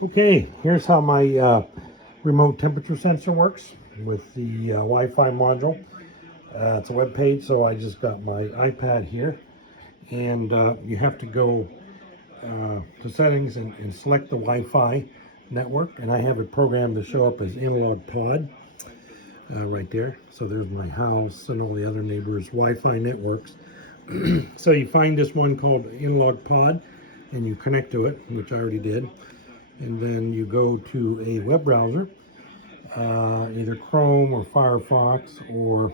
Okay, here's how my remote temperature sensor works with the Wi-Fi module. It's a web page, so I just got my iPad here, and you have to go to settings and select the Wi-Fi network, and I have it programmed to show up as analog pod right there. So there's my house and all the other neighbors' Wi-Fi networks. So you find this one called analog pod, and you connect to it, which I already did. And then you go to a web browser, either Chrome or Firefox or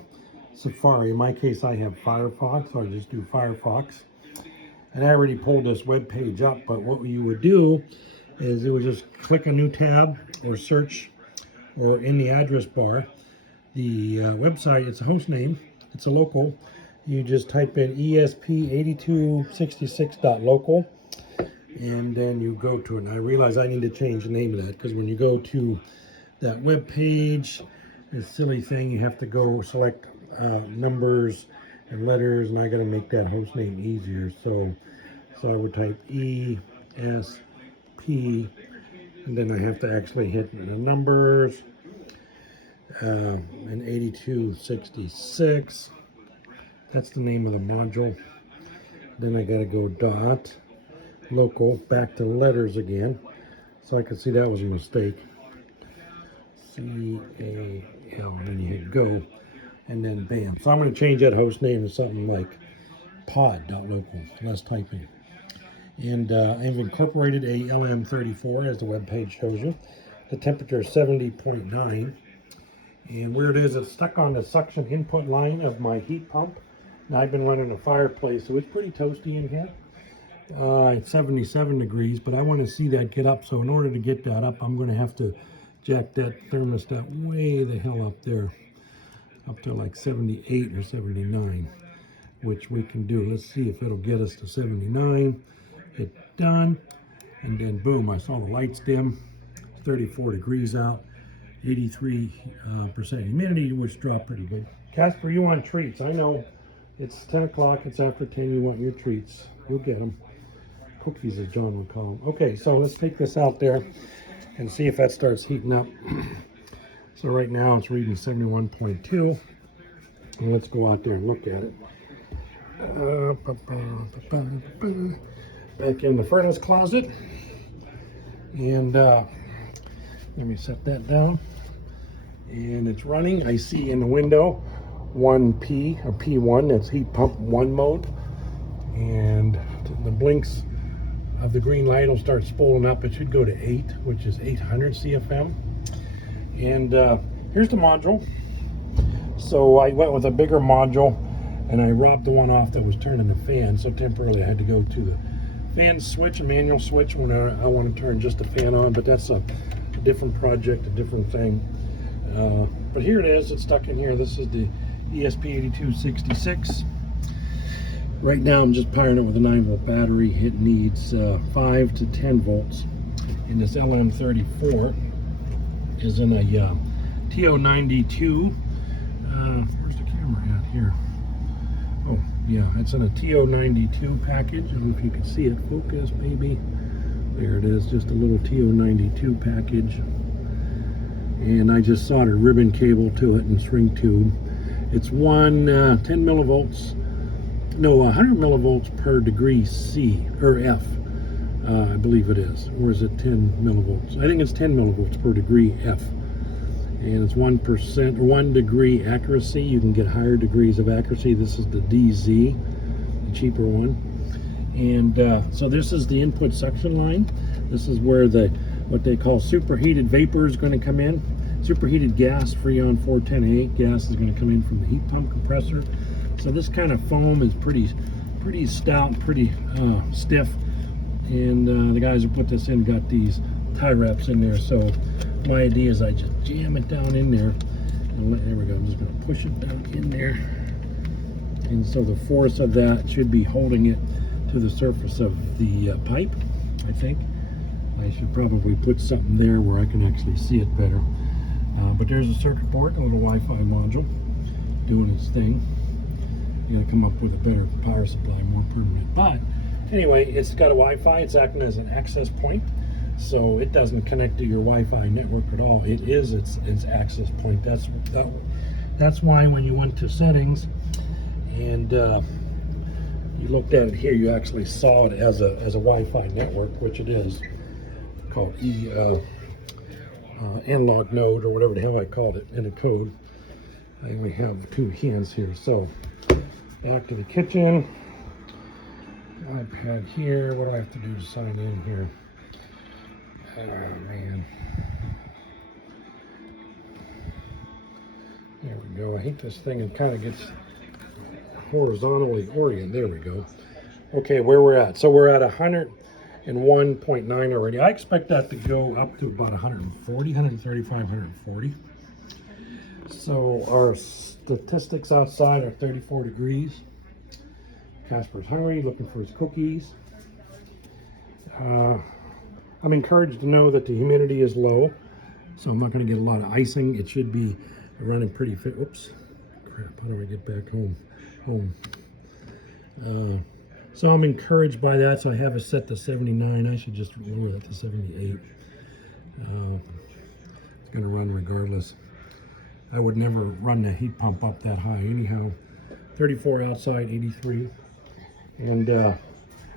Safari. In my case, I have Firefox, so I just do Firefox. And I already pulled this web page up, but what you would do is it would just click a new tab or search, or in the address bar, the website, it's a host name, it's a local. You just type in ESP8266.local. And then you go to it. And I realize I need to change the name of that, because when you go to that web page, this silly thing, you have to go select numbers and letters, and I got to make that host name easier. So I would type ESP, and then I have to actually hit the numbers and 8266. That's the name of the module. Then I got to go dot local, back to letters again, so I could see that was a mistake. C-A-L, and then you hit go, and then bam. So I'm going to change that host name to something like pod.local, less typing. And I've incorporated a LM34, as the web page shows you. The temperature is 70.9, and where it is, it's stuck on the suction input line of my heat pump. Now I've been running a fireplace, so it's pretty toasty in here. It's 77 degrees, but I want to see that get up. So in order to get that up, I'm going to have to jack that thermostat way the hell up there, up to like 78 or 79, which we can do. Let's see if it'll get us to 79. Hit done, and then boom, I saw the lights dim. It's 34 degrees out, 83% humidity, which dropped pretty good. Casper, you want treats? I know it's 10 o'clock, it's after 10, you want your treats. You'll get them. Cookies, as John would call them. Okay, so let's take this out there and see if that starts heating up. So right now it's reading 71.2. And let's go out there and look at it. Back in the furnace closet. And let me set that down. And it's running. I see in the window 1P or P1, that's heat pump 1 mode. And the blinks of the green light will start spooling up. It should go to 8, which is 800 CFM. And here's the module. So I went with a bigger module, and I robbed the one off that was turning the fan. So temporarily I had to go to the fan switch, a manual switch, when I want to turn just the fan on. But that's a different project, a different thing. But here it is. It's stuck in here. This is the ESP8266. Right now I'm just powering it with a 9-volt battery. It needs 5 to 10 volts. And this LM34 is in a TO92. Where's the camera at here? Oh yeah, it's in a TO92 package. I don't know if you can see it. Focus, baby. There it is, just a little TO92 package. And I just soldered ribbon cable to it and string tube. It's 10 millivolts. No, 100 millivolts per degree C, or F, I believe it is. Or is it 10 millivolts? I think it's 10 millivolts per degree F. And it's 1%, 1 degree accuracy. You can get higher degrees of accuracy. This is the DZ, the cheaper one. And so this is the input suction line. This is where what they call superheated vapor is going to come in. Superheated gas, Freon 410A gas, is going to come in from the heat pump compressor. So this kind of foam is pretty stout, pretty stiff, and the guys who put this in got these tie wraps in there. So my idea is I just jam it down in there, and there we go. I'm just going to push it down in there, and so the force of that should be holding it to the surface of the pipe. I think I should probably put something there where I can actually see it better. But there's a circuit board, a little Wi-Fi module doing its thing. You gotta come up with a better power supply, more permanent. But anyway, it's got a Wi-Fi. It's acting as an access point So it doesn't connect to your Wi-Fi network at all. It is its access point. That's why when you went to settings and you looked at it here, you actually saw it as a Wi-Fi network, which it is, called analog node, or whatever the hell I called it in the code. I only have 2 hands here. So back to the kitchen. iPad here. What do I have to do to sign in here? Oh man. There we go. I hate this thing. It kind of gets horizontally oriented. There we go. Okay, where we're at. So we're at 101.9 already. I expect that to go up to about 140, 135, 140. So our statistics outside are 34 degrees. Casper's hungry, looking for his cookies. I'm encouraged to know that the humidity is low, so I'm not going to get a lot of icing. It should be running pretty fit. Oops, crap, how do I get back home? So I'm encouraged by that, so I have it set to 79. I should just lower that to 78. It's going to run regardless. I would never run the heat pump up that high anyhow. 34 outside, 83. And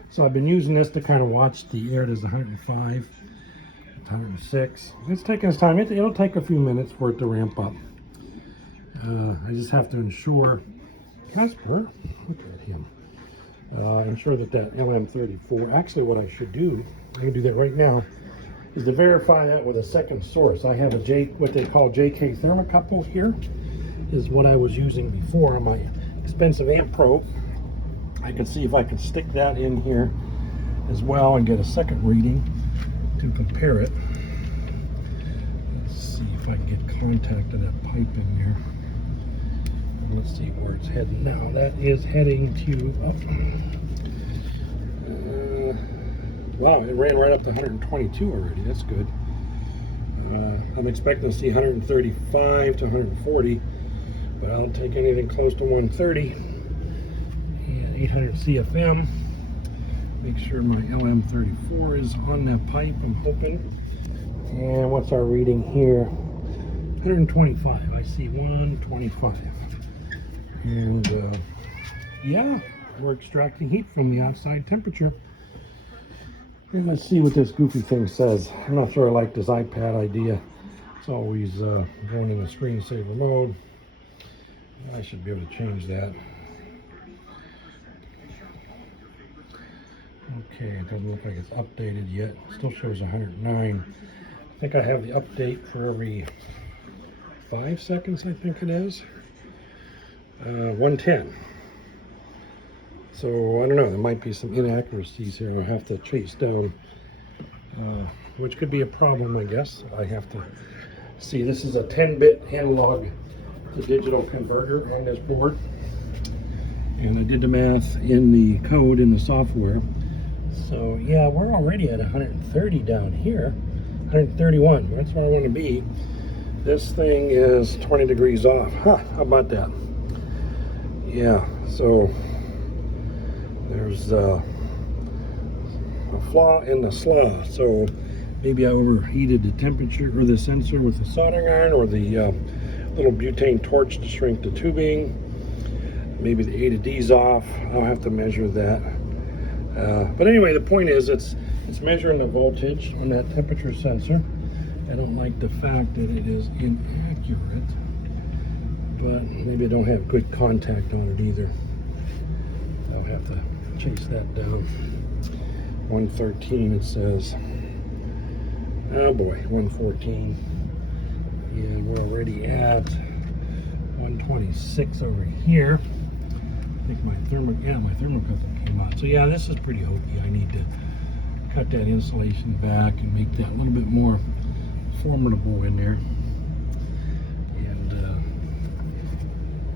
so I've been using this to kind of watch the air. It is 105, 106. It's taking its time. It'll take a few minutes for it to ramp up. I just have to ensure, Casper, look at him. Ensure that LM34, actually what I should do, I can do that right now, is to verify that with a second source. I have what they call JK thermocouple here, is what I was using before on my expensive amp probe. I can see if I can stick that in here as well and get a second reading to compare it. Let's see if I can get contact of that pipe in there. Let's see where it's heading now. That is heading to, wow, it ran right up to 122 already. That's good. I'm expecting to see 135 to 140, but I'll take anything close to 130. And 800 CFM. Make sure my LM34 is on that pipe, I'm hoping. And what's our reading here? 125. I see 125. And yeah, we're extracting heat from the outside temperature. And let's see what this goofy thing says. I'm not sure I like this iPad idea. It's always going in the screensaver mode. I should be able to change that. Okay, it doesn't look like it's updated yet. It still shows 109. I think I have the update for every 5 seconds, I think it is. 110. So I don't know, there might be some inaccuracies here. I'll have to chase down, which could be a problem, I guess. I have to see. This is a 10-bit analog to digital converter on this board, and I did the math in the code in the software. So yeah, we're already at 130 down here, 131. That's where I want to be. This thing is 20 degrees off. Huh, how about that? Yeah, so there's a flaw in the slaw. So maybe I overheated the temperature or the sensor with the soldering iron, or the little butane torch to shrink the tubing. Maybe the A to D's off. I'll have to measure that. But anyway, the point is it's measuring the voltage on that temperature sensor. I don't like the fact that it is inaccurate, but maybe I don't have good contact on it either. I'll have to chase that down. 113 it says. Oh boy, 114. And we're already at 126 over here. I think my thermocouple came out. So yeah, this is pretty hokey. I need to cut that insulation back and make that a little bit more formidable in there. And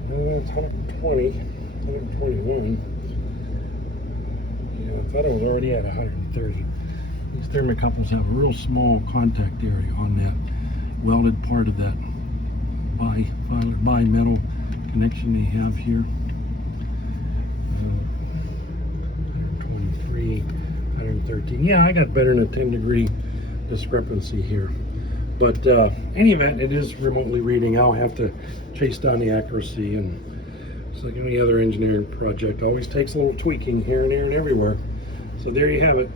it's 120, 121. Yeah, I thought it was already at 130. These thermocouples have a real small contact area on that welded part of that bi-metal connection they have here. 123, 113. Yeah, I got better than a 10 degree discrepancy here. But any event, it is remotely reading. I'll have to chase down the accuracy, and it's like any other engineering project, always takes a little tweaking here and there and everywhere. So there you have it.